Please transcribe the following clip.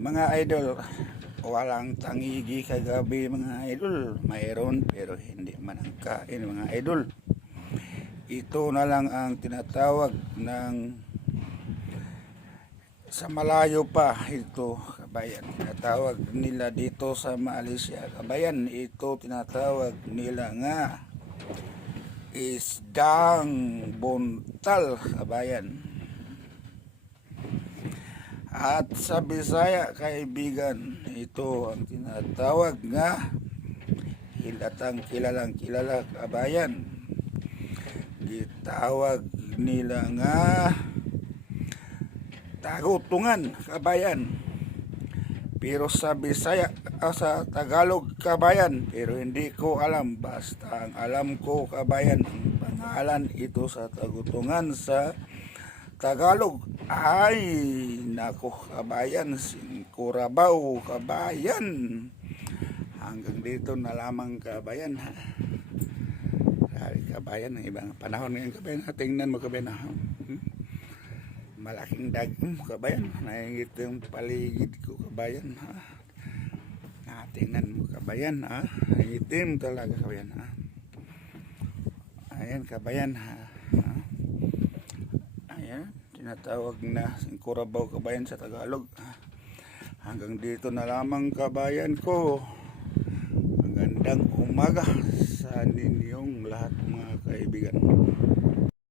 Mga idol, walang tangigi kagabi mga idol. Mayroon pero hindi man ang kain mga idol. Ito na lang ang tinatawag ng sa malayo pa ito kabayan. Tinatawag nila dito sa Malaysia kabayan. Ito tinatawag nila nga isdang buntal kabayan. At sa Bisaya kaibigan, ito ang tinatawag nga hilatang kilalang kilala kabayan. Gitawag nila nga tagutungan kabayan. Pero sa Bisaya, sa Tagalog kabayan, pero hindi ko alam. Basta ang alam ko kabayan, ang pangalan ito sa tagutungan sa Tagalog ay nako kabayan, Singkurabaw kabayan. Hanggang dito na lamang kabayan ha. Sabi kabayan, ang ibang panahon ngayon kabayan, tingnan mo kabayan ha. Malaking dagom kabayan, nangingit yung paligid ko kabayan ha. Tingnan mo kabayan ha, nangitim talaga kabayan ha. Ayan kabayan ha. Tinatawag na Singkurabaw kabayan sa Tagalog. Hanggang dito na lamang kabayan ko. Magandang umaga sa ninyong lahat mga kaibigan.